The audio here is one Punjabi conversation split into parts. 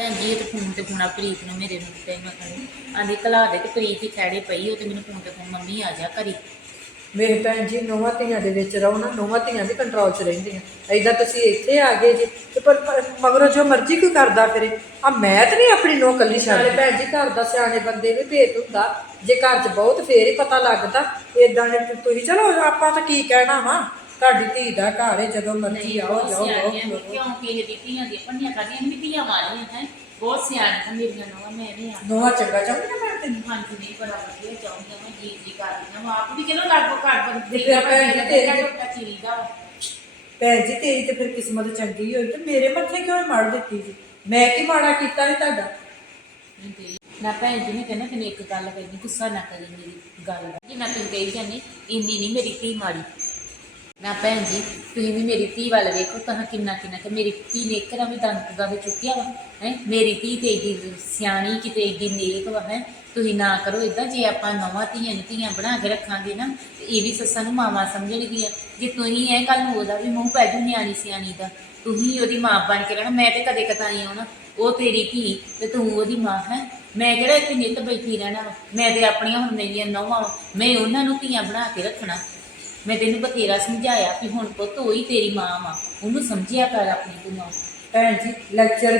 ਭੈਣ ਜੀ ਇਹ ਤੇ ਫੋਨ ਤੇ ਫੋਨਾ ਪ੍ਰੀਤ ਨੂੰ ਮੇਰੇ ਨੂੰ ਤੇ ਮੈਂ ਕਹਿੰਦੀ ਆਂਦੀ ਕਲਾ ਦੇ ਤੇ ਪ੍ਰੀਤ ਹੀ ਖੜੇ ਪਈ ਉਹ ਤੇ ਮੈਨੂੰ ਫੋਨ ਤੇ ਫੋਨ ਮੰਮੀ ਆ ਜਾ ਕਰੀ ਮੇਰੇ ਭੈਣ ਜੀ ਨੌਵਾਂ ਧੀਆਂ ਦੇ ਵਿੱਚ ਰਹੋ ਨਾ ਨੌਵਾਂ ਧੀਆਂ ਵੀ ਕੰਟਰੋਲ 'ਚ ਰਹਿੰਦੀਆਂ। ਐਦਾਂ ਤੁਸੀਂ ਇੱਥੇ ਆ ਗਏ ਜੀ ਤੇ ਪਰ ਪਰ ਮਗਰੋਂ ਜੋ ਮਰਜ਼ੀ ਕੋਈ ਕਰਦਾ ਫਿਰੇ। ਆ ਮੈਂ ਤਾਂ ਨਹੀਂ ਆਪਣੀ ਨੌ ਕੱਲੀ ਛੱਡ ਭੈਣ ਜੀ ਘਰ ਦਾ ਸਿਆਣੇ ਬੰਦੇ ਵੀ ਭੇਤ ਹੁੰਦਾ। ਜੇ ਘਰ 'ਚ ਬਹੁਤ ਫੇਰ ਹੀ ਪਤਾ ਲੱਗਦਾ। ਇਦਾਂ ਦੇ ਤੁਸੀਂ ਚਲੋ ਆਪਾਂ ਤਾਂ ਕੀ ਕਹਿਣਾ ਵਾ। ਤੁਹਾਡੀ ਧੀ ਦਾ ਘਰ ਹੈ ਜਦੋਂ ਮਰਜ਼ੀ ਆਓ ਜਾਓ ਕਿਉਂ ਕਿਸੇ ਦੀ ਧੀਆਂ ਦੀਆਂ ਪੰਨੀਆਂ ਕਰਦੀਆਂ ਨਹੀਂ ਧੀਆਂ ਮਾਰੀਆਂ ਹੈ। ਬਹੁਤ ਸਿਆਣੀਆਂ ਮੇਰੀਆਂ ਨੋਆਂ ਮੈਂ ਨਹੀਂ ਆ ਨੌਵਾਂ ਚੰਗਾ ਚਾਹੁੰਦੀ ਮੈਂ ਤੈਨੂੰ ਹਾਂਜੀ ਨਹੀਂ ਬੜਾ ਵਧੀਆ ਚਾਹੁੰਦੀਆਂ ਮੈਂ ਜੀ ਜੀ ਕਰਦੀਆਂ ਮੈਂ ਆਪ ਵੀ ਕਿਹਨੂੰ ਲਾਗੋ ਘਰ ਪਰ ਤੇ ਫਿਰ ਭੈਣ ਜੀ ਤੇਰੀ- ਟੁੱਟਾ ਚੀਰੀਦਾ ਵਾ। ਭੈਣ ਜੀ ਤੇਰੀ ਤੇ ਫਿਰ ਕਿਸਮਤ ਚੰਗੀ ਹੋਈ ਤੇ ਮੇਰੇ ਮੱਥੇ ਕਿਉਂ ਮੜ ਦਿੱਤੀ ਜੀ? ਮੈਂ ਕੀ ਮਾੜਾ ਕੀਤਾ ਸੀ ਤੁਹਾਡਾ? ਨਾ ਭੈਣ ਜੀ ਨੇ ਕਹਿੰਦਾ ਤੈਨੂੰ ਇੱਕ ਗੱਲ ਕਰਨੀ ਗੁੱਸਾ ਨਾ ਕਰੀ ਮੇਰੀ ਗੱਲ ਦਾ। ਜੀ ਮੈਂ ਤੈਨੂੰ ਕਹੀ ਜਾਂਦੀ ਇੰਨੀ ਨਹੀਂ ਮੇਰੀ ਧੀ ਮਾੜੀ। ਨਾ ਭੈਣ ਜੀ ਤੁਸੀਂ ਵੀ ਮੇਰੀ ਧੀ ਵੱਲ ਵੇਖੋ ਤਾਂ ਕਿੰਨਾ ਕਿੰਨਾ ਕਿ ਮੇਰੀ ਧੀ ਨੇ ਇੱਕ ਵੀ ਦੰਦ ਦਾ ਚੁੱਕਿਆ ਵਾ ਹੈ? ਮੇਰੀ ਧੀ ਤੇ ਏਡੀ ਸਿਆਣੀ ਕਿਤੇ ਏਡੀ ਨੇਕ ਵਾ ਹੈ? ਤੁਸੀਂ ਨਾ ਕਰੋ ਇਦਾਂ ਜੇ ਆਪਾਂ ਨਵਾਂ ਧੀਆਂ ਨੂੰ ਧੀਆਂ ਬਣਾ ਕੇ ਰੱਖਾਂਗੇ ਨਾ ਤੇ ਇਹ ਵੀ ਸੱਸਾਂ ਨੂੰ ਮਾਵਾਂ ਸਮਝਣਗੀਆਂ। ਜੇ ਤੁਸੀਂ ਇਹ ਕੱਲ ਨੂੰ ਉਹਦਾ ਵੀ ਮੂੰਹ ਪੈ ਜੂ ਨਿਆਣੀ ਸਿਆਣੀ ਦਾ ਤੁਸੀਂ ਉਹਦੀ ਮਾਂ ਬਣ ਕੇ ਰਹਿਣਾ ਮੈਂ ਤੇ ਕਦੇ ਕਤਾਈ ਆਉਣਾ ਉਹ ਤੇਰੀ ਧੀ ਤੇ ਤੂੰ ਉਹਦੀ ਮਾਂ ਹੈ? ਮੈਂ ਕਿਹੜਾ ਇੱਥੇ ਨਿੱਤ ਬੈਠੀ ਰਹਿਣਾ ਵਾ? ਮੈਂ ਤੇ ਆਪਣੀਆਂ ਹੁਣ ਮੇਰੀਆਂ ਨੌਵਾਂ ਵਾਂ, ਮੈਂ ਉਹਨਾਂ ਨੂੰ ਧੀਆਂ ਬਣਾ ਕੇ ਰੱਖਣਾ। ਮੈਂ ਤੈਨੂੰ ਬਥੇਰਾ ਸਮਝਾਇਆ ਕਿ ਹੁਣ ਪੁੱਤ ਉਹੀ ਤੇਰੀ ਮਾਂ ਵਾ। ਉਹਨੂੰ ਸਮਝਿਆ ਕਰ ਆਪਣੀ ਤੂੰ ਮਾਂ। ਭੈਣ ਜੀ ਲੈਕਚਰ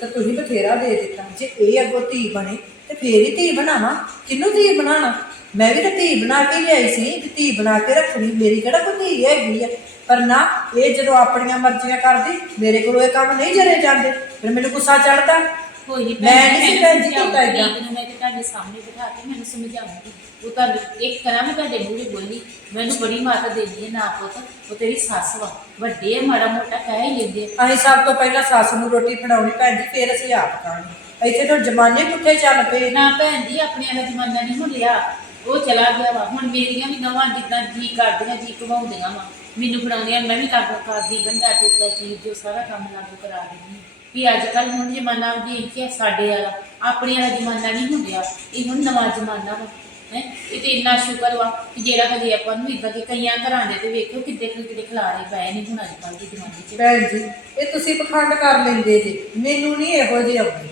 ਤਾਂ ਤੁਸੀਂ ਬਥੇਰਾ ਦੇ ਦਿੱਤਾ। ਜੇ ਇਹ ਅੱਗੋਂ ਧੀ ਬਣੇ ਤੇ ਫੇਰ ਹੀ ਧੀ ਬਣਾਵਾਂ। ਕਿਹਨੂੰ ਧੀ ਬਣਾਣਾ? ਮੈਂ ਵੀ ਤਾਂ ਧੀ ਬਣਾ ਕੇ ਲਿਆਈ ਸੀ ਕਿ ਧੀ ਬਣਾ ਕੇ ਰੱਖਣੀ। ਮੇਰੀ ਕਿਹੜਾ ਕੋਈ ਧੀ ਹੈਗੀ ਆ? ਪਰ ਨਾ ਇਹ ਜਦੋਂ ਆਪਣੀਆਂ ਮਰਜ਼ੀਆਂ ਕਰਦੀ ਮੇਰੇ ਕੋਲੋਂ ਇਹ ਕੰਮ ਨਹੀਂ ਜਰੇ ਜਾਂਦੇ। ਫਿਰ ਮੈਨੂੰ ਗੁੱਸਾ ਚੜਦਾ ਕੋਈ ਨਹੀਂ ਮੈਂ ਨਹੀਂ ਸੀ ਭੈਣ ਜੀ ਕੀਤਾ ਏਦਾਂ। ਮੈਂ ਤੇ ਤੁਹਾਡੇ ਸਾਹਮਣੇ ਬਿਠਾ ਕੇ ਮੈਨੂੰ ਸਮਝਾਉਂਗੀ। ਉਹ ਤਾਂ ਇੱਕ ਕਰਾਂ ਮੈਂ ਤੁਹਾਡੇ ਮੂਹਰੇ ਬੋਲੀ ਮੈਨੂੰ ਬੜੀ ਮਾਤਾ ਦੇਦੀ ਹੈ ਨਾ ਪੁੱਤ ਉਹ ਤੇਰੀ ਸੱਸ ਵਾ ਵੱਡੇ ਮਾੜਾ ਮੋਟਾ ਕਹਿ ਹੀ ਲੈਂਦੇ ਆ। ਅਸੀਂ ਸਭ ਤੋਂ ਪਹਿਲਾਂ ਸੱਸ ਨੂੰ ਰੋਟੀ ਫੜਾਉਣੀ ਭੈਣ ਜੀ ਫੇਰ ਅਸੀਂ ਆਪ ਖਾਣੀ। ਇੱਥੇ ਤਾਂ ਜਮਾਨੇ ਪੁੱਠੇ ਚੱਲ ਪਏ? ਨਾ ਭੈਣ ਜੀ ਆਪਣੇ ਵਾਲਾ ਜ਼ਮਾਨਾ ਨਹੀਂ ਹੁਣ ਰਿਹਾ। ਉਹ ਚਲਾ ਗਿਆ ਵਾ। ਹੁਣ ਮੇਰੀਆਂ ਵੀ ਨਵਾਂ ਜਿੱਦਾਂ ਜੀ ਕਰਦੀਆਂ ਜੀ ਘਵਾਉਂਦੀਆਂ ਵਾ। ਮੈਨੂੰ ਫੜਾਉਂਦੀਆਂ ਮੈਂ ਵੀ ਲਾਗੂ ਕਰਦੀ ਗੰਢਾ ਟੁੱਟਾ ਚੀਜ਼ ਜੋ ਸਾਰਾ ਕੰਮ ਲਾਗੂ ਕਰਾ ਦਿੰਦੀ। ਵੀ ਅੱਜ ਕੱਲ ਹੁਣ ਜ਼ਮਾਨਾ ਜੀ ਕਿ ਸਾਡੇ ਵਾਲਾ ਆਪਣੇ ਵਾਲਾ ਜ਼ਮਾਨਾ ਨਹੀਂ ਹੁੰਦਿਆ ਇਹ ਹੁਣ ਨਵਾਂ ਜ਼ਮਾਨਾ ਵਾ। ਹੈ। ਇਹ ਤੇ ਇੰਨਾ ਸ਼ੁਕਰ ਵਾ ਕਿ ਜਿਹੜਾ ਕਦੇ ਆਪਾਂ ਨੂੰ ਇਦਾਂ ਕਿ ਕਈਆਂ ਘਰਾਂ ਦੇ ਤੇ ਵੇਖੋ ਕਿੱਦੇ ਕਿੱਦੇ ਖਿਲਾਰੇ ਪਏ ਨੇ ਹੁਣ ਅੱਜ ਕੱਲ ਦੇ ਜ਼ਮਾਨੇ 'ਚ। ਭੈਣ ਜੀ ਇਹ ਤੁਸੀਂ ਪਖੰਡ ਕਰ ਲੈਂਦੇ ਜੀ। ਮੈਨੂੰ ਨਹੀਂ ਇਹੋ ਜਿਹੇ ਆਉਂਦੇ।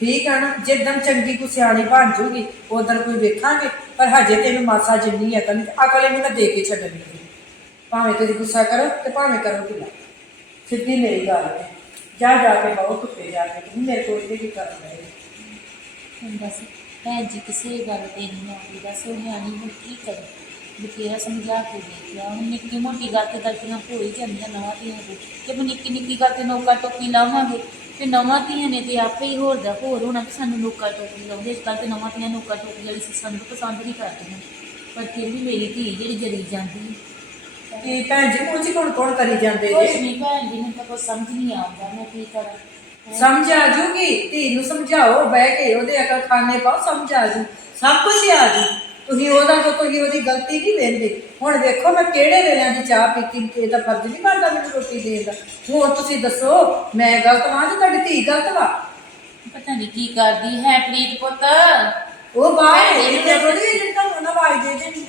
ਠੀਕ ਆ ਨਾ? ਜਿੱਦਣ ਚੰਗੀ ਕੋ ਸਿਆਣੀ ਬਣ ਜੂਗੀ ਉਦੋਂ ਕੋਈ ਵੇਖਾਂਗੇ। ਪਰ ਹਜੇ ਤੈਨੂੰ ਮਾਸਾ ਜਿੰਨੀ ਅਕਲ ਨਹੀਂ ਅਕਲ ਇਹਨੂੰ ਮੈਂ ਦੇ ਕੇ ਛੱਡਣੀ ਹੈ। ਭਾਵੇਂ ਤੁਸੀਂ ਗੁੱਸਾ ਕਰੋ ਤੇ ਭਾਵੇਂ ਕਰੋ ਕਿ ਸਿੱਧੀ ਮੇਰੀ ਗੱਲ ਹੈ। ਜਾ ਜਾ ਕੇ ਬਹੁਤ ਧੁੱਪੇ ਜਾ ਕੇ ਮੇਰੇ ਕੋਲ ਇਹਦੇ ਕੀ ਕਰਨਾ ਹੈ ਹੁਣ ਬਸ ਭੈਣ ਜੀ ਕਿਸੇ ਗੱਲ ਤੇ ਨਹੀਂ ਆਉਂਦੀ ਦੱਸ ਉਹ ਨਿਆਣੀ ਹੁਣ ਕੀ ਕਰੇ? ਬਥੇਰਾ ਸਮਝਾ ਕੇ ਦੇਖਿਆ ਹੁਣ ਨਿੱਕੀ ਮੋਟੀ ਗੱਲ ਤੇ ਗਲਤੀਆਂ ਹੋ ਹੀ ਜਾਂਦੀਆਂ ਨਵਾਂ ਧੀਆਂ ਦੇ। ਤੇ ਹੁਣ ਨਿੱਕੀ ਨਿੱਕੀ ਗੱਲ ਤੇ ਨੋਕਾ ਟੋਕੀ ਲਾਵਾਂਗੇ ਤੇ ਨਵਾਂ ਧੀਆਂ ਨੇ ਤੇ ਆਪੇ ਹੀ ਹੋਰ ਦਾ ਹੋਰ ਹੋਣਾ ਕਿ ਸਾਨੂੰ ਨੋਕਾ ਟੋਕੀ ਲਾਉਂਦੇ। ਇਸ ਕਰਕੇ ਨਵਾਂ ਧੀਆਂ ਨੋਕਾ ਟੋਕੀ ਵਾਲੀ ਸੀ ਸਾਨੂੰ ਪਸੰਦ ਨਹੀਂ ਕਰਦੀਆਂ ਪਰ ਫਿਰ ਵੀ ਮੇਰੀ ਧੀ ਜਿਹੜੀ ਜਰੀ ਜਾਂਦੀ ਕਿ ਭੈਣ ਜੀ ਚ ਕੌਣ ਕੌਣ ਕਰੀ ਜਾਂਦੇ ਕੁਛ ਜੀ ਨਹੀਂ ਭੈਣ ਜੀ ਨੂੰ ਤਾਂ ਕੁਛ ਸਮਝ ਨਹੀਂ ਆਉਂਦਾ ਮੈਂ ਕੀ ਕਰਾਂ। ਸਮਝ ਆ ਜੂਗੀ ਧੀ ਨੂੰ ਸਮਝਾਓ ਬਹਿ ਕੇ ਉਹਦੇ ਅਕਲ ਖਾਨੇ ਪਾਓ ਸਮਝ ਆ ਜੂ। ਸਭ ਕੁਝ ਆ ਜੂ। ਤੁਸੀਂ ਉਹਦਾ ਜੋ ਤੁਸੀਂ ਉਹਦੀ ਗਲਤੀ ਨਹੀਂ ਵੇਂਦੇ ਹੁਣ ਵੇਖੋ ਮੈਂ ਕਿਹੜੇ ਵੇਲਿਆਂ ਦੀ ਚਾਹ ਪੀਤੀ ਇਹ ਤਾਂ ਫਰਜ਼ ਨਹੀਂ ਬਣਦਾ ਮੈਨੂੰ ਰੋਟੀ ਦੇਣ ਦਾ। ਹੁਣ ਤੁਸੀਂ ਦੱਸੋ ਮੈਂ ਗਲਤ ਵਾਂ ਤੇ ਤੁਹਾਡੀ ਧੀ ਗਲਤ ਵਾ? ਪਤਾ ਨਹੀਂ ਕੀ ਕਰਦੀ ਹੈ ਪ੍ਰੀਤ ਪੁੱਤ। ਉਹ ਬਾਹਰ ਇਹ ਤੇ ਥੋੜੀ ਤੁਹਾਨੂੰ ਉਹਨਾਂ ਆਵਾਜ਼ ਦੇ ਦੇਣੀ।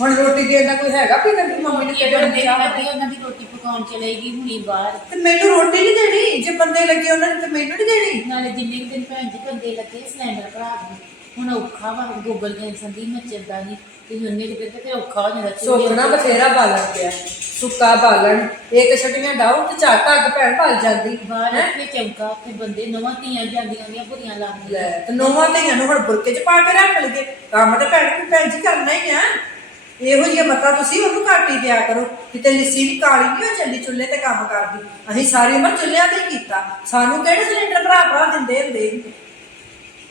ਹੁਣ ਰੋਟੀ ਦੇਣ ਦਾ ਕੋਈ ਹੈਗਾ ਵੀ ਕਦੀ ਮੰਮੀ ਨੇ ਕਿਹੜੇ ਬੰਦੇ ਲੱਗੇ ਉਹਨਾਂ ਦੀ ਰੋਟੀ? ਪਕਾਉਣ ਚਲੇਗੀ ਹੁਣੀ ਬਾਹਰ। ਤੇ ਮੈਨੂੰ ਰੋਟੀ ਨਹੀਂ ਦੇਣੀ। ਜੇ ਬੰਦੇ ਲੱਗੇ ਉਹਨਾਂ ਨੇ ਤੇ ਮੈਨੂੰ ਨਹੀਂ ਦੇਣੀ। ਨਾਲੇ ਜਿੰਨੇ ਕੁ ਦਿਨ ਭੈਣ ਜੀ ਬੰਦੇ ਲੱਗੇ ਸਿਲੰਡਰ ਭਰਾ ਦੇ ਹੁਣ ਔਖਾ ਵਾ ਗੈਂਸਾਂ ਦੀ ਮੱਚਦਾ ਨਹੀਂ ਤੇ ਉਹਨੇ ਕਿਤੇ ਤੇ ਔਖਾ ਹੋ ਜਾਂਦਾ ਸੋਕਣਾ ਬਥੇਰਾ ਬਾਲਣ ਪਿਆ। ਸੁੱਕਾ ਬਾਲਣ ਇੱਕ ਛਟੀਆਂ ਡਾਉ ਤੇ ਝੱਟ ਅੱਗ ਭੈਣ ਭਲ ਜਾਂਦੀ। ਬਾਹਰ ਹੈਂ? ਇੱਥੇ ਚੌਂਕਾ ਤੇ ਬੰਦੇ ਨਵਾਂ ਧੀਆਂ ਜਾਂਦੀਆਂ ਹੁੰਦੀਆਂ ਬੁਰੀਆਂ ਲੱਗਦੀਆਂ ਲੈ ਤੇ ਨੋਵਾਂ ਧੀਆਂ ਨੂੰ ਹੁਣ ਬੁਰਕੇ 'ਚ ਪਾ ਕੇ ਰੱਖ ਲਈਏ। ਕੰਮ ਤੇ ਭੈਣ ਨੂੰ ਭੈਣ ਜੀ ਕਰਨਾ ਹੀ ਆ। ਇਹੋ ਜਿਹੀਆਂ ਮੱਤਾਂ ਤੁਸੀਂ ਉਹਨੂੰ ਘੱਟ ਹੀ ਦਿਆ ਕਰੋ ਕਿਤੇ ਲਿੱਸੀ ਵੀ ਕਾਲੀ ਨਹੀਂ ਹੋ ਚੱਲੀ ਚੁੱਲ੍ਹੇ ਤੇ ਕੰਮ ਕਰਦੀ। ਅਸੀਂ ਸਾਰੀ ਉਮਰ ਚੁੱਲ੍ਹਿਆਂ ਤੇ ਹੀ ਕੀਤਾ। ਸਾਨੂੰ ਕਿਹੜੇ ਸਿਲੰਡਰ ਭਰਾ ਭਰਾ ਦਿੰਦੇ ਹੁੰਦੇ? ਸੀ?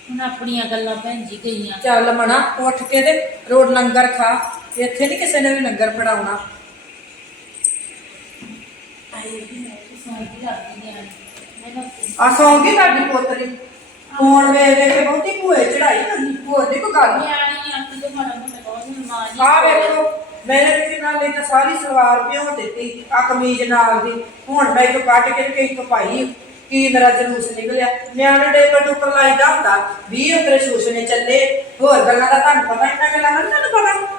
ਹੁਣ ਆਪਣੀਆਂ ਗੱਲਾਂ ਭੈਣ ਜੀ ਗਈਆਂ ਚੱਲ ਮਣਾ ਉੱਠ ਕੇ ਤੇ ਰੋਡ ਲੰਗਰ ਖਾ। ਇੱਥੇ ਨਹੀਂ ਕਿਸੇ ਨੇ ਵੀ ਲੰਗਰ ਫੜਾਉਣਾ। ਸੌਂਦੀ ਲੱਗਦੀ ਆ ਮੈਂ ਆ ਸੌਂਗੀ ਤੁਹਾਡੀ ਪੋਤਰੀ। ਫੋਨ ਵੇ ਵੇ ਕੇ ਬਹੁਤੀ ਭੂਏ ਚੜਾਈ ਹੋਰ ਨਹੀਂ ਕੋਈ ਗੱਲ। ਨਿਆਣੀ ਆ ਕਿ ਮਾੜਾ ਮਾਂ ਆ ਵੇਖੋ ਮੇਰੇ ਵਿੱਚ ਨਾਲ ਲਈ ਤਾਂ ਸਾਰੀ ਸਲਵਾਰ ਭਿਉਂ ਦਿੱਤੀ ਆ ਕਮੀਜ਼ ਨਾਲ ਦੀ। ਹੁਣ ਮੈਂ ਇੱਕ ਕੱਟ ਕੇ ਤੇ ਇੱਕ ਪਾਈ ਕੀ ਮੇਰਾ ਜਲੂਸ ਨਿਕਲਿਆ? ਨਿਆਣੇ ਦੇ ਪਰ ਟੁੱਕਰ ਲਾਈਦਾ ਹੁੰਦਾ 20 ਉਤਰੇ ਸ਼ੋਸ਼ਨੇ ਚੱਲੇ। ਹੋਰ ਗੱਲਾਂ ਦਾ ਤੁਹਾਨੂੰ ਪਤਾ ਇਹਨਾਂ ਗੱਲਾਂ ਦਾ ਨੀ ਤੁਹਾਨੂੰ ਪਤਾ?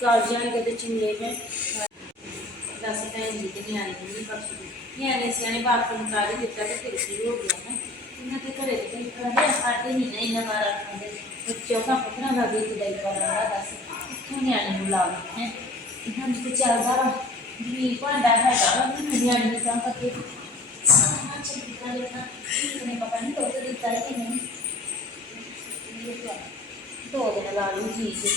ਕਾਲਜਾਂ ਦੇ ਚਿੰਨੇ ਮੈਂ ਦੱਸ ਭੈਣ ਜੀ ਤੇ ਨਿਆਣੇ ਨੂੰ ਨਹੀਂ ਬਖਸ਼ਦੀ ਨਿਆਣੇ ਸਿਆਣੇ ਬਾਪ ਨੂੰ ਕਰ ਹੀ ਦਿੱਤਾ ਤੇ ਫਿਰ ਕੀ ਹੋ ਗਿਆ ਹੈ? ਇਹਨਾਂ ਦੇ ਘਰੇ ਤੇ ਕਈ ਕਰਦੇ ਸਾਡੇ ਨਹੀਂ ਨਹੀਂ ਨਾ ਮਾਰਾ ਖਾਂਦੇ ਬੱਚੋ ਦਾ ਪੁੱਤਰਾ ਦਾ ਵੀ ਤੇ ਕਰਾਂਗਾ ਦੱਸ ਕਿੱਥੋਂ ਨਿਆਣੇ ਨੂੰ ਲਾਵੇ ਹੈ ਇਹਨਾਂ ਨੂੰ ਤੇ ਚੱਲਦਾ ਵਾ ਵੀ ਭਾਂਡਾ ਹੈਗਾ ਵਾ ਵੀ ਨਿਆਣੇ ਨੂੰ ਤਾਂ ਕਰਕੇ ਸਾਰਾ ਚੰਗੀ ਤਰ੍ਹਾਂ ਲਿਖਣਾ ਇਹਨੇ ਪਤਾ ਨਹੀਂ ਤੋੜ ਦਿੱਤਾ ਹੈ ਕਿ ਨਹੀਂ ਇਹ ਕਿਆ? ਦੋ ਦਿਨ ਲਾ ਲੂ ਜੀ ਜੀ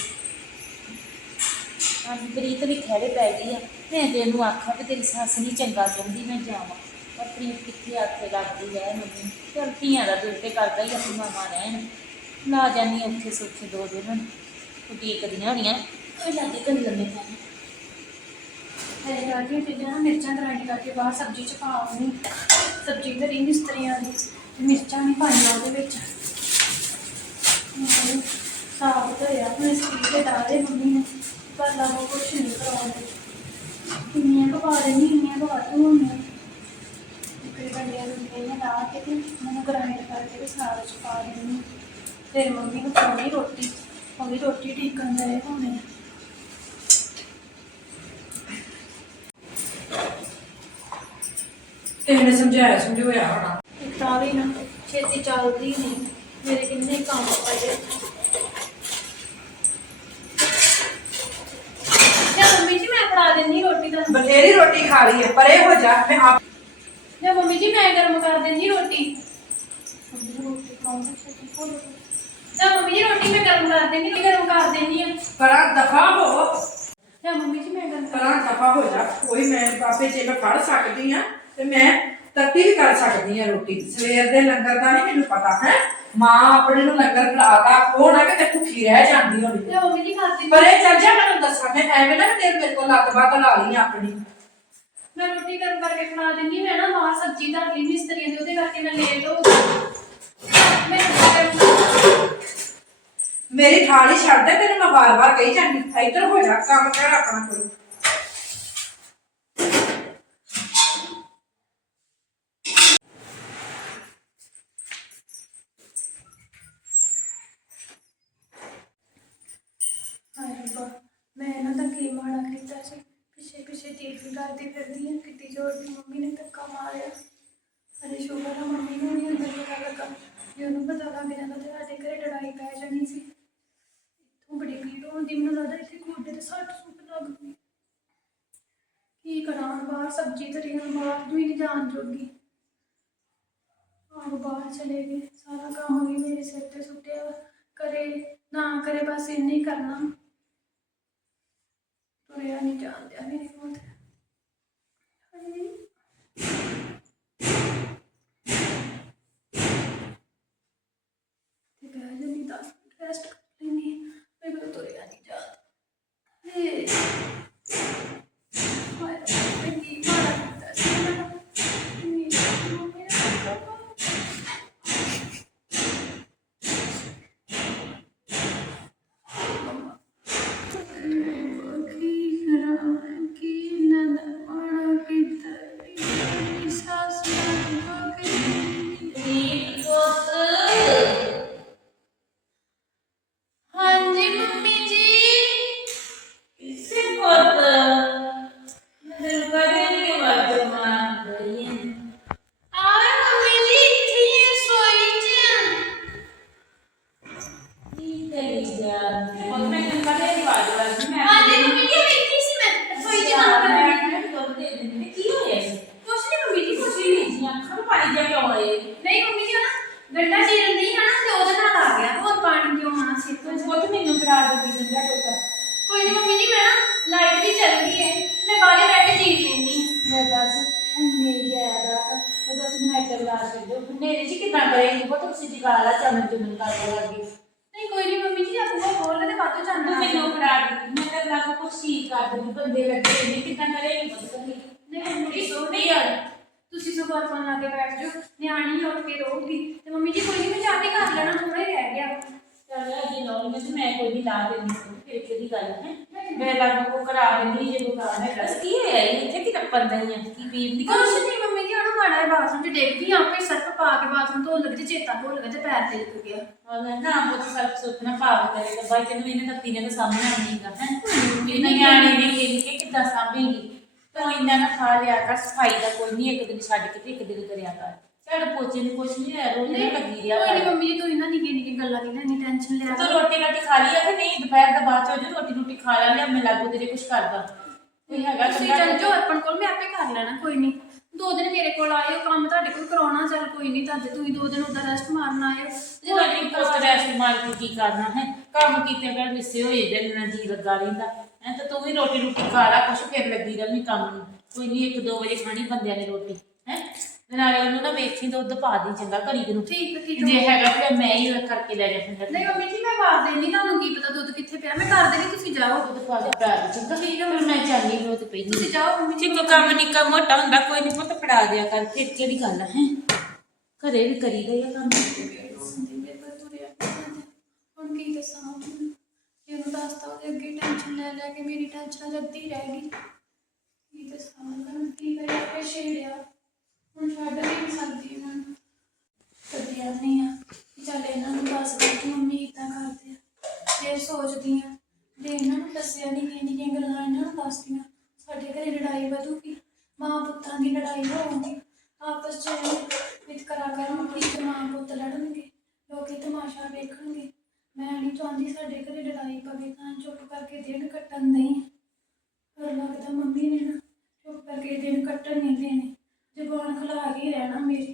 ਅੱਜ ਪ੍ਰੀਤ ਵੀ ਖੜੇ ਪੈ ਗਈ ਆ ਮੈਂ ਤੇ ਇਹਨੂੰ ਆਖਾਂ ਵੀ ਤੇਰੀ ਸੱਸ ਨਹੀਂ ਚੰਗਾ ਚਾਹੁੰਦੀ ਮੈਂ ਜਾਵਾਂ ਪਰ ਪ੍ਰੀਤ ਕਿੱਥੇ ਆਖੇ ਲੱਗਦੀ ਹੈ ਮੰਮੀ ਚਲ ਧੀਆਂ ਦਾ ਦਿਲ ਤੇ ਕਰਦਾ ਹੀ ਆਪਣੀ ਮਾਮਾ ਰਹਿਣ ਲਾ ਜਾਨੀ ਆ ਉੱਥੇ ਸੁੱਖੇ ਦੋ ਦਿਨ। ਉਡੀਕਦੀਆਂ ਹੋਣੀਆਂ। ਉਹ ਲਾਗੇ ਕਰ ਲੰਮੇ ਪੈਣੇ ਇਹ ਰਾਜੀ ਤੇ ਜਨਾ ਮਿਰਚਾਂ ਗ੍ਰਾਈਂਡ ਕਰਕੇ ਬਾਹਰ ਸਬਜ਼ੀ ਚ ਪਾ ਆਉਣੀ। ਸਬਜ਼ੀ ਧਰੀ ਮਿਸਤਰੀਆਂ ਦੀ, ਤੇ ਮਿਰਚਾਂ ਨਹੀਂ ਪਾਈਆਂ ਉਹਦੇ ਵਿੱਚ। ਸਾਗ ਧਰਿਆ ਮੈਂ ਸਬਜ਼ੀ ਤੇ ਡਾਲੇ ਮੰਮੀ ਨੇ, ਪਰ ਲਾ ਉਹ ਕੁਛ ਨਹੀਂ ਕਰਾਉਂਦੇ ਇੰਨੀਆਂ ਕੁ ਪਾ ਦੇਣੀ ਇੰਨੀਆਂ ਕੁ ਵਾਧੂ ਹੋਣੀਆਂ ਇੱਕ ਡੰਡਿਆਂ ਨੂੰ ਇਹਨਾਂ ਲਾ ਕੇ ਤੇ ਮੈਨੂੰ ਗ੍ਰਾਈਂਡ ਕਰਕੇ ਤੇ ਸਾਗ ਚ ਪਾ ਦੇਣੀ ਫਿਰ ਮੰਮੀ ਨੂੰ ਖਾਣੀ ਰੋਟੀ ਉਹ ਵੀ ਰੋਟੀ ਟਿਕਣ ਦੇ ਹੋਣੇ ਕਿਸੇ ਨੇ ਸਮਝਾਇਆ ਸਮਝਾਇਆ ਹੋਣਾ ਤਾਂ ਵੀ ਨਾ ਛੇਤੀ ਚੱਲਦੀ ਨਹੀਂ ਮੇਰੇ ਕਿੰਨੇ ਕੰਮ ਪਏ ਜਾਂ ਮੰਮੀ ਜੀ ਮੈਂ ਫੜਾ ਦਿੰਦੀ ਰੋਟੀ ਤਾਂ ਬਥੇਰੀ ਰੋਟੀ ਖਾ ਲਈ ਹੈ ਪਰੇ ਹੋ ਜਾ ਮੈਂ ਆਪ ਜਾਂ ਮੰਮੀ ਜੀ ਮੈਂ ਗਰਮ ਕਰ ਦਿੰਦੀ ਰੋਟੀ ਮੰਮੀ ਰੋਟੀ ਖਾਉਂਦਾ ਛੇਤੀ ਭੁੱਲ ਜਾਂ ਮੰਮੀ ਜੀ ਰੋਟੀ ਮੈਂ ਗਰਮ ਕਰ ਦਿੰਦੀ ਮੈਂ ਗਰਮ ਕਰ ਦਿੰਦੀ ਆ। ਪਰਾਂ ਦਫਾ ਹੋ। ਜਾਂ ਮੰਮੀ ਜੀ ਮੈਂ ਗਰਮ ਕਰ ਪਰਾਂ ਦਫਾ ਹੋ ਜਾ। ਕੋਈ ਮੈਂ ਬਾਪੇ ਜੇ ਮੈਂ ਫੜ ਸਕਦੀ ਆ ਤੇ ਮੈਂ ਤੱਤੀ ਵੀ ਕਰ ਸਕਦੀ ਆ ਰੋਟੀ। ਸਵੇਰ ਦੇ ਲੰਗਰ ਦਾ ਨਹੀਂ ਮੈਨੂੰ ਪਤਾ ਹੈ? ਮਾਂ ਆਪਣੇ ਨੂੰ ਲੰਗਰ ਖਿਲਾਦਾ ਉਹ ਨਾ ਕਿਤੇ ਭੁੱਖੀ ਰਹਿ ਜਾਂਦੀ ਹੋਣੀ ਜਾਂ ਮੰਮੀ ਜੀ ਖਾਤੀ ਪਰੇ ਚੱਲ ਜਾ ਮੈਨੂੰ ਦੱਸਾਂ ਮੈਂ ਐਵੇਂ ਨਾ ਤੇਰੇ ਮੇਰੇ ਕੋਲ ਲੱਤ ਬਾਤ ਲਾ ਲਈ ਆਪਣੀ। ਮੈਂ ਰੋਟੀ ਗਰਮ ਕਰਕੇ ਖਵਾ ਦਿੰਦੀ ਮੈਂ ਨਾ ਬਾਹਰ ਸਬਜ਼ੀ ਧਰ ਲਈ ਮਿਸਤਰੀਆਂ ਦੀ ਉਹਦੇ ਕਰਕੇ ਮੈਂ ਲੇਟ ਹੋ ਗਈ। ਮੈਂ ਮੇਰੀ ਥਾਲੀ ਛੱਡ ਦੇ, ਤੈਨੂੰ ਮੈਂ ਵਾਰ-ਵਾਰ ਕਹੀ ਜਾਂਦੀ। ਇੱਧਰ ਹੋ ਜਾ, ਕੰਮ ਕਰ ਆਪਣਾ ਕੋਈ ਮੈਂ ਇਹਨਾਂ ਦਾ ਕੀ ਮਾੜਾ ਕੀਤਾ ਸੀ? ਪਿੱਛੇ ਪਿੱਛੇ ਚੀਜ਼ ਕਰਦੀ ਫਿਰਦੀ ਹਾਂ ਕਿਤੇ ਜੋਰ ਦੀ ਮੰਮੀ ਨੇ ਧੱਕਾ ਮਾਰਿਆ। ਅਰੇ ਸ਼ੁਕਰ ਆ ਮੰਮੀ ਨੂੰ ਨਹੀਂ ਅੰਦਰ ਪਤਾ ਲੱਗਾ। ਜੇ ਉਹਨੂੰ ਪਤਾ ਲੱਗ ਜਾਂਦਾ ਤੇ ਸਾਡੇ ਘਰੇ ਲੜਾਈ ਪੈ ਜਾਣੀ ਸੀ ਇੱਥੋਂ ਬੜੀ ਪੀੜ ਹੁੰਦੀ ਮੈਨੂੰ ਲੱਗਦਾ ਇੱਥੇ ਗੋਡੇ ਤੇ ਸੱਟ ਸੁੱਟ ਲੱਗ ਗਈ ਕੀ ਕਰਾਂ ਹੁਣ ਬਾਹਰ ਸਬਜ਼ੀ ਧਰੀ ਹੁਣ ਬਾਹਰ ਵੀ ਨਹੀਂ ਜਾਣ ਜੋਗੀ। ਆਹ ਬਾਹਰ ਚਲੇ ਗਏ। ਸਾਰਾ ਕੰਮ ਵੀ ਮੇਰੇ ਸਿਰ ਤੇ ਸੁੱਟਿਆ। ਕਰੇ ਨਾ ਕਰੇ ਬਸ ਇੰਨੇ ਹੀ ਕਰਨਾ। ਤੁਰਿਆ ਨਹੀਂ ਜਾਂਦਿਆ ਮੇਰੇ ਕੋਲ। ਤੇ। ਦੱਸ ਮੈਂ ਚੱਲਾ ਕੇ ਦੋ ਨੇਰੇ ਜੀ ਕਿਦਾਂ ਕਰੇਗੀ ਪੁੱਤ ਤੁਸੀਂ ਜਗਾਲਾ ਚਮਨ ਚਮਨ ਕਰ ਲੱਗੀ ਨਹੀਂ ਕੋਈ ਨਹੀਂ ਮੰਮੀ ਜੀ ਆਪੂ ਖੋਲ ਤੇ ਬਾਤੋਂ ਤੂੰ ਜਾਂਦਾ ਮੈਨੂੰ ਫੜਾ ਦੇ ਮੈਂ ਤਾਂ ਲੱਗ ਕੁਛ ਸੀ ਕਰ ਦੇ ਬੰਦੇ ਲੱਗੇ ਨੇ ਕਿਦਾਂ ਕਰੇਗੀ ਕੱਲੀ ਨਹੀਂ ਜੀ ਸੋਹਣੀ ਆ। ਤੁਸੀਂ ਸਗੋਂ ਆਪਾਂ ਲਾ ਕੇ ਬੈਠ ਜਾਓ। ਨਿਆਣੀ ਉੱਠ ਕੇ ਰਹੂਗੀ। ਤੇ ਮੰਮੀ ਜੀ ਕੋਈ ਨਹੀਂ ਮੈਂ ਜਾ ਕੇ ਕਰ ਲੈਣਾ ਥੋੜਾ ਹੀ ਰਹਿ ਗਿਆ। ਚੱਲ ਜੀ ਲਓ ਮੈਂ ਤੇ ਮੈਂ ਕੋਈ ਨਹੀਂ ਲਾ ਦੇਣੀ ਸੀ ਫਿਰ ਕਿਹਦੀ ਗੱਲ ਹੈ। ਮੈਂ ਲੱਗ ਕੋ ਕਰਾ ਦੇਣੀ ਜੇ ਕੋ ਕਰਾ ਹੈ ਬਸ ਕੀ ਹੋਇਆ ਇਹ ਇੱਥੇ ਕੀ ਟੱਪਣ ਦਈ ਆ? ਕੀ ਪੀਰ ਦੀ ਕੁਛ ਨਹੀਂ ਮਾੜਾ ਜਿਹਾ ਬਾਥਰੂਮ 'ਚ ਡਿੱਗ ਗਈ ਆਪੇ ਸਰਫ ਪਾ ਕੇ ਬਾਥਰੂਮ ਧੋਣ ਲੱਗੇ ਤੇ ਚੇਤਾ ਭੁੱਲ ਗਿਆ ਤੇ ਪੈਰ ਤੇ ਲੱਗ ਗਿਆ। ਉਹਨਾਂ ਨਾ ਪੁੱਤ ਸਰਫ ਸੁੱਤ ਨਾ ਭਾਵ ਕਰੇ ਤਾਂ ਬਾਈ ਤੈਨੂੰ ਇਹਨੇ ਤਾਂ ਪੀਣੇ ਦਾ ਸਾਹਮਣੇ ਆਉਂਦੀਗਾ ਹੈ? ਇਹ ਨਿਆਣੀ ਨੇ ਇਹ ਕਿ ਕਿੱਦਾਂ ਸਾਂਭੇਗੀ? ਤੂੰ ਇੰਨਾ ਨਾ ਖਾ ਲਿਆ ਕਰ ਸਫ਼ਾਈ ਦਾ ਕੋਈ ਨਹੀਂ ਇੱਕ ਦਿਨ ਛੱਡ ਕੇ ਤੇ ਇੱਕ ਦਿਨ ਕਰਿਆ ਕਰ। ਝਾੜੂ ਪੋਚੇ ਨੂੰ ਕੁਛ ਨਹੀਂ ਹੋਇਆ ਰੋਜ਼ ਨਾ ਲੱਗੀ ਰਿਹਾ ਕੋਈ ਨਹੀਂ ਮੰਮੀ ਜੀ ਤੂੰ ਇਹਨਾਂ ਨਿੱਕੀ ਨਿੱਕੀ ਗੱਲਾਂ ਦੀ ਲੈਣੀ ਟੈਨਸ਼ਨ ਲਿਆ ਤੂੰ ਰੋਟੀ ਰਾਟੀ ਖਾ ਲਈ ਆ ਕਿ ਨਹੀਂ? ਦੁਪਹਿਰ ਦਾ ਬਾਅਦ ਚ ਜਾ ਰੋਟੀ ਰੋਟੀ ਖਾ ਲਾ ਲਿਆ ਮੈਂ ਲਾਗੂ ਤੇਰੇ ਕੁਛ ਕਰਦਾ। ਕੋਈ ਹੈਗਾ ਤੁਸੀਂ ਚੱਲ ਜਾਓ ਅਰਪਣ ਕੋਲ ਮੈਂ ਆਪੇ ਕਰ ਲੈਣਾ ਕੋਈ ਨਹੀਂ ਦੋ ਦਿਨ ਮੇਰੇ ਕੋਲ ਆਇਓ, ਕੰਮ ਤੁਹਾਡੇ ਕੋਲ ਕਰਾਉਣਾ, ਚੱਲ ਕੋਈ ਨਹੀਂ ਤੁਹਾਡੇ ਤੁਸੀਂ ਦੋ ਦਿਨ ਉਦਾਂ ਰੈਸਟ ਮਾਰਨ ਆਇਓ। ਜੇ ਕੋਈ ਨਹੀਂ ਕੋਸਟ ਰੈਸਟ ਮਾਰ ਕੇ ਕੀ ਕਰਨਾ ਹੈ? ਕੰਮ ਕੀਤੇ ਕਰ ਲਿਸੇ ਹੋਏ ਜਨ ਜੀ ਲੱਗਾ ਰਹਿੰਦਾ। ਐ ਤਾਂ ਤੂੰ ਵੀ ਰੋਟੀ ਰੋਟੀ ਖਾ ਲਾ, ਕੁਛ ਫਿਰ ਲੱਗੀ ਰਵੀਂ ਕੰਮ ਨੂੰ। ਕੋਈ ਨਹੀਂ ਇੱਕ ਦੋ ਵਜੇ ਖਾਣੀ ਬੰਦਿਆਂ ਨੇ ਰੋਟੀ। ਨਾਲੇ ਉਹਨੂੰ ਨਾ ਵੇਖੀ ਦੁੱਧ ਪਾ ਦੀ ਚੰਗਾ ਘੜੀ ਨੂੰ। ਠੀਕ ਠੀਕ ਜੇ ਹੈਗਾ ਫਿਰ ਮੈਂ ਹੀ ਕਰਕੇ ਲੈ ਜਾ ਫਿਰ। ਨਹੀਂ ਮੰਮੀ ਜੀ ਮੈਂ ਵਾਰ ਦੇਣੀ ਤੁਹਾਨੂੰ ਕੀ ਪਤਾ ਦੁੱਧ ਕਿੱਥੇ ਪਿਆ। ਮੈਂ ਕਰ ਦੇਣੀ ਤੁਸੀਂ ਜਾਓ। ਦੁੱਧ ਪਾ ਦੇ ਪਾ ਦੇ ਚੰਗਾ ਠੀਕ ਹੈ ਮੈਂ ਚਾਹਨੀ ਰੋਜ਼ ਪਈ ਤੁਸੀਂ ਜਾਓ ਮੰਮੀ ਜੀ ਕੋਈ ਕੰਮ ਨਿੱਕਾ ਮੋਟਾ ਹੁੰਦਾ ਕੋਈ ਨਹੀਂ ਪੁੱਤ ਫੜਾ ਦਿਆ ਕਰ। ਫਿਰ ਕਿਹੜੀ ਗੱਲ ਹੈ? ਘਰੇ ਵੀ ਕਰੀਦਾ ਹੀ ਆ ਕੰਮ। ਹੁਣ ਕੀ ਦੱਸਾਂ? ਜੇ ਉਹਨੂੰ ਦੱਸਤਾ ਉਹਦੇ ਅੱਗੇ ਟੈਨਸ਼ਨ ਲੈ ਲੈ ਕੇ ਮੇਰੀ ਟੈਨਸ਼ਨ ਜੱਦੀ ਰਹਿ ਗਈ। ਕੀ ਦੱਸਾਂ ਉਹਨਾਂ ਕੀ ਕਰਿਆ ਕਿ ਛੇੜਿਆ। ਹੁਣ ਛੱਡ ਨਹੀਂ ਸਕਦੀ ਉਹਨਾਂ ਨੂੰ ਕਦੀ ਨਹੀਂ ਆ ਚੱਲ ਇਹਨਾਂ ਨੂੰ ਦੱਸ ਦੇ ਕਿ ਮੰਮੀ ਇਦਾਂ ਕਰਦੇ ਆ। ਫਿਰ ਸੋਚਦੀ ਆ ਜੇ ਇਹਨਾਂ ਨੂੰ ਦੱਸਿਆ ਨਹੀਂ ਕਿ ਨਹੀਂ ਗੱਲਾਂ ਇਹਨਾਂ ਨੂੰ ਦੱਸਦੀਆਂ। ਸਾਡੇ ਘਰੇ ਲੜਾਈ ਵਧੂਗੀ, ਮਾਂ ਪੁੱਤਾਂ ਦੀ ਲੜਾਈ ਹੋਊਗੀ। ਆਪਸ ਚ ਵਿਤਕਰਾ ਕਰਨਗੇ ਤੇ ਮਾਂ ਪੁੱਤ ਲੜਨਗੇ, ਲੋਕੀ ਤਮਾਸ਼ਾ ਵੇਖਣਗੇ। ਮੈਂ ਨਹੀਂ ਚਾਹੁੰਦੀ ਸਾਡੇ ਘਰੇ ਲੜਾਈ ਪਵੇ ਤਾਂ ਚੁੱਪ ਕਰਕੇ ਦਿਨ ਕੱਟਣ ਨਹੀਂ। ਪਰ ਲੱਗਦਾ ਮੰਮੀ ਨੇ ਨਾ ਚੁੱਪ ਕਰਕੇ ਦਿਨ ਕੱਟਣ ਨਹੀਂ ਦੇਣੇ। ਜ਼ੁਬਾਨ ਖੁਲਾ ਕੇ ਹੀ ਰਹਿਣਾ ਮੇਰੀ।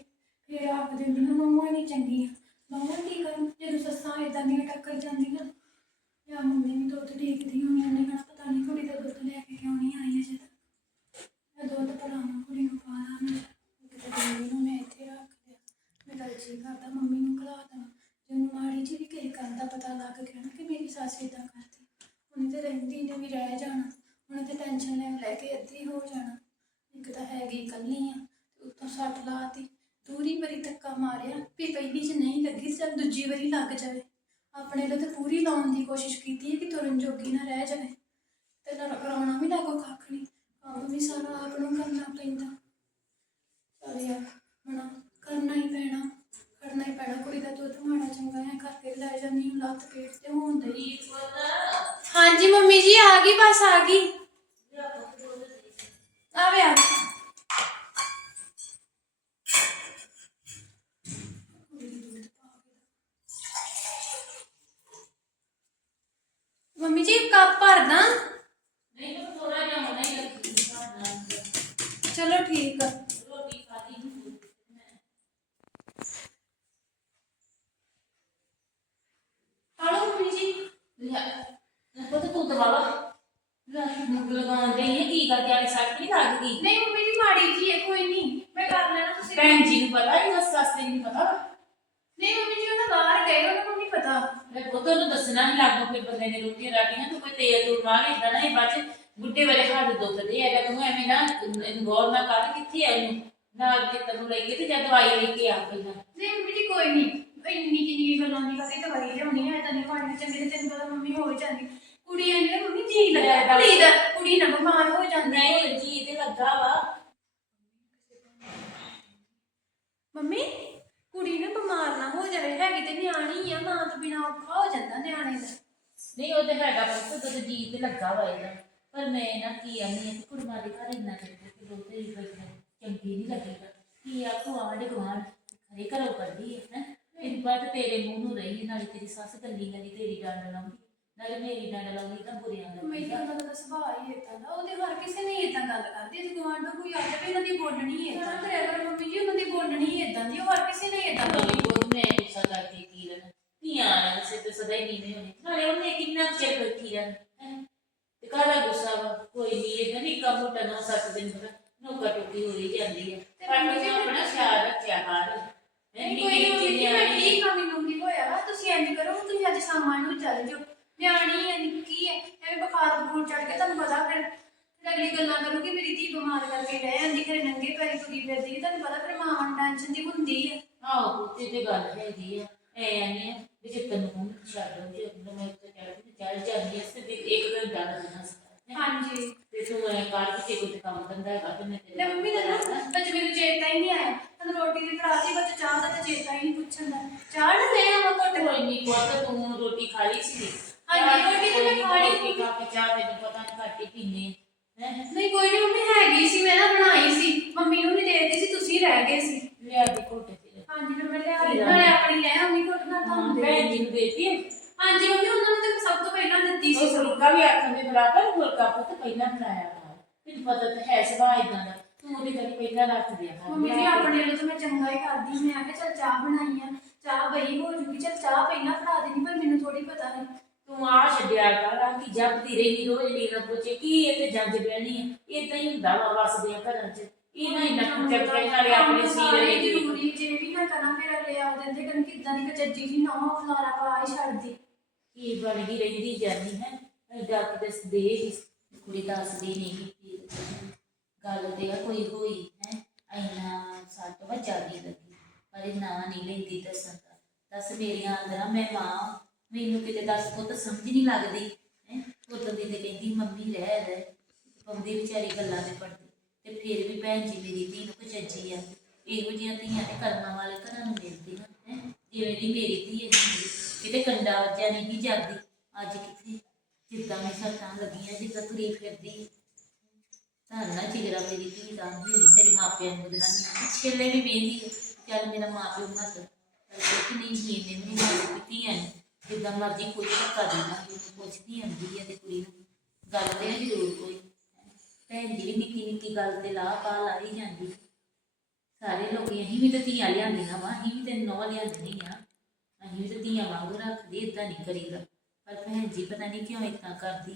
ਫਿਰ ਆਖ ਦਿੰਦੀ ਨਾ ਮੰਮਾ ਨਹੀਂ ਚੰਗੀ ਮੰਮਾ ਕੀ ਕਰਨ? ਜਦੋਂ ਸੱਸਾਂ ਇਦਾਂ ਦੀਆਂ ਟੱਕਰ ਜਾਂਦੀਆਂ, ਜਾਂ ਮੰਮੀ ਵੀ ਦੁੱਧ ਦੇਖਦੀ ਹੋਣੀ, ਉਹਨੇ ਕਹਿਣਾ ਪਤਾ ਨਹੀਂ ਕੁੜੀ ਦਾ ਦੁੱਧ ਲੈ ਕੇ ਕਿਉਂ ਨਹੀਂ ਆਈ ਅਜੇ ਤੱਕ ਮੈਂ ਦੁੱਧ ਪੜਾਵਾਂ ਕੁੜੀ ਨੂੰ ਪਾ ਦਾਂ ਮੈਂ। ਕਿਤੇ ਮੰਮੀ ਨੂੰ ਮੈਂ ਇੱਥੇ ਰੱਖ ਦਿਆਂ ਮੇਰਾ ਜੀ ਕਰਦਾ, ਮੰਮੀ ਨੂੰ ਖਿਲਾ ਦਾਂ ਜਿਹਨੂੰ ਮਾੜੀ ਜੀ ਵੀ ਕਿਸੇ ਗੱਲ ਦਾ ਪਤਾ ਲੱਗ ਗਿਆ ਨਾ ਕਿ ਮੇਰੀ ਸੱਸ ਇਦਾਂ ਕਰਦੀ, ਉਹਨੇ ਤੇ ਰਹਿੰਦੀ ਨੇ ਵੀ ਰਹਿ ਜਾਣਾ। ਉਹਨੇ ਤੇ ਟੈਨਸ਼ਨ ਲੈ ਲੈ ਕੇ ਅੱਧੀ ਹੋ ਜਾਣਾ। ਇੱਕ ਤਾਂ ਹੈਗੀ ਇਕੱਲੀ ਆ। ਸੱਟ ਲਾਤੀ। ਦੂਰੀ ਵਾਰੀ ਧੱਕਾ ਮਾਰਿਆ ਵੀ ਪਹਿਲੀ ਚ ਨਹੀਂ ਲੱਗੀ ਚੱਲ ਦੂਜੀ ਵਾਰੀ ਲੱਗ ਜਾਵੇ। ਆਪਣੇ ਲਈ ਤਾਂ ਪੂਰੀ ਲਾਉਣ ਦੀ ਕੋਸ਼ਿਸ਼ ਕੀਤੀ ਹੈ ਕਿ ਤੁਰਨ ਜੋਗੀ ਨਾ ਰਹਿ ਜਾਵੇ। ਤੇ ਨਾਲ ਕਰਾਉਣਾ ਵੀ ਲੱਗੋ ਕੱਖ ਨਹੀਂ। ਕੰਮ ਵੀ ਸਾਰਾ ਆਪ ਨੂੰ ਕਰਨਾ ਪੈਂਦਾ। ਚੱਲ ਯਾਰ ਹੁਣ ਕਰਨਾ ਹੀ ਪੈਣਾ। ਕਰਨਾ ਹੀ ਪੈਣਾ। ਕੁੜੀ ਦਾ ਦੁੱਧ ਮਾੜਾ ਚੰਗਾ ਹੈ ਕਰਕੇ ਲੈ ਜਾਂਦੀ ਹਾਂ ਲੱਤ ਪੇਟ ਤੇ ਹੁੰਦਾ ਹੀ ਹਾਂਜੀ ਮੰਮੀ ਜੀ, ਆ ਗਈ, ਬਸ ਆ ਗਈ। ਆਵੇ ਆ ਗਈ। ਮੰਮੀ ਜੀ ਕੱਪ ਭਰਦਾ ਨਹੀਂ ਤਾਂ ਥੋੜਾ ਜਿਹਾ ਹੋਣਾ ਹੀ ਲੱਗੀ ਚਲੋ ਠੀਕ ਆ ਰੋਟੀ ਖਾਦੀ ਨਹੀਂ ਆਲੋ ਮੰਮੀ ਜੀ ਪਤਾ ਤੂੰ ਦਵਾ ਲਾ ਮੁੱਗ ਲਗਾਉਣ ਦੇ ਇਹ ਕੀ ਕਰਕੇ ਆਲੀ ਸੱਟ ਨਹੀਂ ਲੱਗਦੀ ਨਹੀਂ ਮੰਮੀ ਜੀ ਮਾੜੀ ਜੀ ਹੈ ਕੋਈ ਨਹੀਂ ਮੈਂ ਕਰ ਲੈਣਾ ਤੁਸੀਂ ਭੈਣ ਜੀ ਨੂੰ ਪਤਾ ਹੀ ਦੱਸ ਸਸਤੇ ਨੂੰ ਪਤਾ ਨਹੀਂ ਮੰਮੀ ਜੀ ਉਹਨਾਂ ਬਾਹਰ ਗਏ ਉਹਨਾਂ ਨੂੰ ਨਹੀਂ ਪਤਾ ਮੈਂ ਪੁੱਤ ਨੂੰ ਦੱਸਣਾ ਨਹੀਂ ਲੱਗਦਾ ਕੋਈ ਬੰਦੇ ਨੇ ਰੋਟੀਆਂ ਰਾਟੀਆਂ ਤੂੰ ਕੋਈ ਤੇਲ ਤੂੰ ਮਾਰ ਇਦਾਂ ਨਾ ਇਹ ਬਾਅਦ ਚ ਬੁੱਢੇ ਵਾਲੇ ਹੱਥ ਦੁਖਦੇ ਆ। ਤੂੰ ਐਵੇਂ ਨਾ ਇਹਨੂੰ ਗੌਰ ਨਾ ਕਰ ਕਿੱਥੇ ਆ ਇਹਨੂੰ ਨਾਲ ਜੇ ਤੈਨੂੰ ਲਈਏ ਤੇ ਜਾਂ ਦਵਾਈ ਲੈ ਕੇ ਆ ਪਹਿਲਾਂ ਨਹੀਂ ਮੰਮੀ ਜੀ ਕੋਈ ਨਹੀਂ ਇੰਨੀ ਕਿੰਨੀ ਗੱਲਾਂ ਦੀ ਕਦੇ ਦਵਾਈ ਲਿਆਉਣੀ ਹੈ ਤਾਂ ਨਹੀਂ ਪਾਣੀ ਚੰਗੇ ਤੇ ਤੈਨੂੰ ਪਤਾ ਮੰਮੀ ਹੋ ਜਾਂਦੀ। ਕੁੜੀ ਐਂ ਨਾ ਮੰਮੀ ਜੀ ਲੱਗਾ ਕੁੜੀ ਦਾ ਕੁੜੀ ਨਾ ਬਿਮਾਰ ਹੋ ਜਾਂਦੀ। ਨਹੀਂ ਜੀ ਤੇ ਲੱਗਾ ਵਾ। ਮੰਮੀ ਨਾ ਹੋ ਜਾਵੇ ਹੈਗੀ ਤੇ ਨਿਆਣੀ ਆ ਮਾਂ ਤੋਂ ਬਿਨਾ ਔਖਾ ਹੋ ਜਾਂਦਾ ਨਿਆਣੇ ਦਾ। ਨਹੀਂ ਉਹ ਤੇ ਹੈਗਾ ਪੁੱਤ ਤੇ ਜੀ ਤੇ ਲੱਗਾ ਵਾ ਇਹਦਾ। ਪਰ ਮੈਂ ਨਾ ਕੀ ਆਨੀ ਹੈ ਕਿ ਕੁੜਮਾ ਦੇ ਘਰ ਇੰਨਾ ਕਰਦੇ ਕਿ ਦੋ ਤੇ ਹੀ ਚੰਗੀ ਨਹੀਂ ਲੱਗੇਗਾ। ਕੀ ਆਖੋ ਆਂਢ ਗੁਆਂਢ ਖਰੇ ਘਰੋਂ ਕਰਦੀ ਹੈ ਹੈ? ਇਹ ਬਾਤ ਤੇਰੇ ਮੂੰਹ ਨੂੰ ਰਹੀ ਨਾਲੇ ਤੇਰੀ ਸੱਸ ਕੱਲੀ ਕੱਲੀ ਤੇਰੀ ਡੰਡ ਲਾਉਂਦੀ ਨਾਲੇ ਮੇਰੀ ਡੰਡ ਲਾਉਂਦੀ ਤਾਂ ਬੁਰੀਆਂ ਮੇਰੀ ਲੱਗਦੀਆਂ ਉਹਨਾਂ ਦਾ ਸੁਭਾਅ ਹੀ ਇਦਾਂ ਦਾ ਉਹਦੇ ਹਰ ਕਿਸੇ ਨੇ ਇਦਾਂ ਗੱਲ ਕਰਦੀ ਤੇ ਗਵਾਂਢੋਂ ਕੋਈ ਆ ਜਾਵੇ ਇਹਨਾਂ ਦੀ ਬੋਲਣੀ ਇਦਾਂ ਕਰਿਆ ਕਰੋ ਮੰਮੀ ਜੀ ਉਹਨਾਂ ਦੀ ਬੋਲਣੀ ਇਦਾਂ ਦੀ ਉਹ ਹਰ ਕਿਸੇ ਨੇ ਇਦਾਂ ਤਾਂ ਬਹੁਤ ਮੈਂ ਗੁੱਸਾ ਕਰਦੀ ਕੀ ਰਹਿਣਾ? ਧੀਆਂ ਨਾਲ ਸਿਰ ਤੇ ਸਦਾ ਹੀ ਨੀਵੇਂ ਹੋਣੇ ਨਾਲੇ ਉਹਨੇ ਕਿੰਨਾ ਕੁ ਚਿਰ ਬੈਠੀ ਰਹਿਣਾ ਹੈਂ। ਤੇ ਕਾਹਦਾ ਗੁੱਸਾ ਵਾ? ਕੋਈ ਨਹੀਂ ਇਹ ਨਹੀਂ ਕੰਮ ਮੋਟਾ ਨਾ ਸੱਤ ਦਿਨ ਦਾ ਨੌਕਾ ਟੁੱਟੀ ਹੋ ਰਹੀ ਜਾਂਦੀ ਹੈ ਤੇ ਪਰ ਮੰਮੀ ਜੀ ਤੂੰ ਆਪਣਾ ਖਿਆਲ ਰੱਖਿਆ ਕਰ ਨਹੀਂ ਕੋਈ ਨਹੀਂ ਜੀ ਮੈਂ ਠੀਕ ਹਾਂ ਮੈਨੂੰ ਕੀ ਹੋਇਆ ਵਾ। ਤੁਸੀਂ ਇੰਜ ਕਰੋ ਤੁਸੀਂ ਅੱਜ ਸ਼ਾਮਾਂ ਨੂੰ ਚੱਲ ਜਾਓ। ਨਿਆਣੀ ਹੈ ਨਿੱਕੀ ਹੈ ਐਵੇਂ ਬੁਖਾਰ ਬਖੂਰ ਚੜ ਕੇ ਤੁਹਾਨੂੰ ਪਤਾ ਫਿਰ। ਫਿਰ ਅਗਲੀ ਗੱਲਾਂ ਕਰੂਗੀ ਮੇਰੀ ਧੀ ਬਿਮਾਰ ਕਰਕੇ ਰਹਿ ਜਾਂਦੀ ਘਰੇ ਨੰਗੇ ਪੈਰੀ ਤੁਰੀ ਫਿਰਦੀ ਤੁਹਾਨੂੰ ਪਤਾ ਫਿਰ ਮਾਂ ਨੂੰ ਟੈਨਸ਼ਨ ਦੀ ਹੁੰਦੀ ਹੈ ਆਹੋ ਤੇ ਤੇ ਗੱਲ ਹੈਗੀ ਆ ਐ ਨਹੀਂ ਵੀ ਜੇ ਤੈਨੂੰ ਹੁਣ ਛੱਡ ਦੋ ਜੇ ਮੈਂ ਤੇ ਚੜ ਕੇ ਚੱਲ ਜਾਂਦੀ ਐ ਤੇ ਇੱਕ ਦਿਨ ਡਰ ਸੀ ਹਾਂਜੀ। ਤੇ ਤੂੰ ਐ ਕਰ ਕਿ ਕੋਈ ਕੰਮ ਧੰਦਾ ਹੈਗਾ ਤੇ ਮੈਂ ਲੈ ਹਾਂਜੀ ਮੰਮੀ ਉਹਨਾਂ ਨੇ ਤਾਂ ਸਭ ਤੋਂ ਪਹਿਲਾਂ ਦਿੱਤੀ ਸੀ ਉਹ ਵੀ ਆਖਣ ਦੇ ਬਰਾਬਰ ਹੁਲਕਾ ਪੁੱਤ ਪਹਿਲਾਂ ਬਣਾਇਆ ਵਾ। ਤੈਨੂੰ ਪਤਾ ਹੈ ਸੁਭਾਅ ਇਦਾਂ ਦਾ। ਤੂੰ ਉਹਦੇ ਕਰੀ ਪਹਿਲਾਂ ਰੱਖ ਦਿਆ ਕਰ। ਮੰਮੀ ਜੀ ਆਪਣੇ ਲਈ ਤਾਂ ਮੈਂ ਚੰਗਾ ਹੀ ਕਰਦੀ ਸੀ। ਮੈਂ ਕਿਹਾ ਚਲ ਚਾਹ ਬਣਾਈ ਆ। ਚਾਹ ਬਈ ਹੋ ਜੂਗੀ। ਚਲ ਚਾਹ ਪਹਿਲਾਂ ਬਣਾ ਦੇਣੀ ਪਰ ਮੈਨੂੰ ਥੋੜੀ ਪਤਾ ਨਹੀਂ ਤੂੰ ਆ ਛੱਡਿਆ ਕਰ ਆ ਕਿ ਜਪਦੀ ਰਹੀ ਰੋਜ਼ ਨੀਂਦ ਪੁੱਛੇ ਕੀ ਇੱਥੇ ਜੰਜ ਬੈਣੀ ਹੈ ਇਦਾਂ ਹੀ ਹੁੰਦਾ ਵਾ ਵਸਦੇ ਆ ਘਰਾਂ 'ਚ। ਇਹਨਾਂ ਹੀ ਨੱਕ ਚੱਕੇ ਨਾਲੇ ਆਪਣੇ ਸੀਰ ਦੇ ਜ਼ਰੂਰੀ ਜੇ ਵੀ ਮੈਂ ਕਰਾਂ ਫਿਰ ਅਗਲੇ ਆ ਜਾਂਦੇ ਕਿਦਾਂ ਦੀ ਕਚੱਜੀ ਜੀ ਨਾ ਖਲਾਰਾ ਪਾ ਹੀ ਛੱਡਦੀ। ਕੀ ਬਣ ਗਈ ਰਹਿੰਦੀ ਜਾਨੀ ਹੈ। ਐਡਾ ਕਿ ਦੱਸ ਕੁੜੀ ਦੱਸਦੀ ਨਹੀਂ ਕੀਤੀ। ਗੱਲ ਤੇ ਆ, ਕੋਈ ਹੋਈ ਹੈ। ਐਨਾ ਸੱਟ ਵੱਜਾ ਦੀ ਲੱਗੀ। ਪਰ ਇਹ ਨਾ ਨਹੀਂ ਲੈਂਦੀ ਦੱਸਣ ਦਾ। ਦੱਸ ਮੇਰੀਆਂ ਅੰਦਰਾਂ, ਮੈਂ ਮਾਂ ਮੈਨੂੰ ਕਿਤੇ ਦੱਸ ਪੁੱਤ ਸਮਝ ਨਹੀਂ ਲੱਗਦੀ। ਹੈ? ਉਦੋਂ ਦੀ ਤੇ ਕਹਿੰਦੀ, ਮੰਮੀ, ਰਹਿ ਰਹਿ। ਪੰਦੀ ਵਿਚਾਰੀ ਗੱਲਾਂ ਦੇ ਪੜਦੀ। ਤੇ ਫਿਰ ਵੀ ਭੈਣ ਜੀ ਮੇਰੀ ਧੀ ਨੂੰ ਕੁਚੱਜੀ ਆ। ਇਹੋ ਜਿਹੀਆਂ ਧੀਆਂ ਤੇ ਕਰਮਾਂ ਵਾਲੇ ਘਰਾਂ ਨੂੰ ਮਿਲਦੀਆਂ। ਹੈ? ਜਿਵੇਂ ਦੀ ਮੇਰੀ ਧੀ ਹੈ। ਕਿਤੇ ਕੰਡਾ ਵੱਜਿਆ ਨਹੀਂ ਸੀ ਜਾਂਦੀ ਅੱਜ ਕਿੱਥੇ? ਜਿੱਦਾਂ ਮੈਂ ਸੱਟਾਂ ਲੱਗੀਆਂ, ਜਿੱਦਾਂ ਤੁਰੀ ਫਿਰਦੀ। ਤਾਂ ਨਾ ਜਿਗਰਾ ਮੇਰੀ ਧੀ ਦਾ ਨਹੀਂ ਹੋਈ ਮੇਰੇ ਮਾਪਿਆਂ ਨੂੰ ਬਦਨਾਮੀ ਛੇਲੇ ਵੀ ਵੇਂਦੀ ਚੱਲ ਮੇਰਾ ਮਾਪਿਓ ਮਤ ਕੁਝ ਨਹੀਂ ਮਹੀਨੇ ਵੀ ਨਹੀਂ ਕੀਤੀਆਂ ਜਿੱਦਾਂ ਮਰਜ਼ੀ ਕੋਈ ਧੱਕਾ ਦੇਣਾ ਪੁੱਛਦੀ ਆਂਦੀ ਹੈ ਤੇ ਕੁੜੀ ਨੂੰ ਗੱਲ ਤੇ ਜ਼ਰੂਰ ਕੋਈ। ਭੈਣ ਜੀ ਨਿੱਕੀ ਨਿੱਕੀ ਗੱਲ ਤੇ ਲਾਹ ਪਾ ਲਾਈ ਜਾਂਦੀ। ਸਾਰੇ ਲੋਕੀ ਅਸੀਂ ਵੀ ਤੇ ਧੀਆਂ ਲਿਆਂਦੀਆਂ ਵਾ, ਅਸੀਂ ਵੀ ਤੇ ਨੌ ਲਿਆਂਦੀਆਂ। ਅਸੀਂ ਵੀ ਤਾਂ ਧੀਆਂ ਵਾਂਗੂ ਰੱਖਦੇ ਇਦਾਂ ਨਹੀਂ ਕਰੀਦਾ। ਪਰ ਭੈਣ ਜੀ ਪਤਾ ਨਹੀਂ ਕਿਉਂ ਇਦਾਂ ਕਰਦੀ।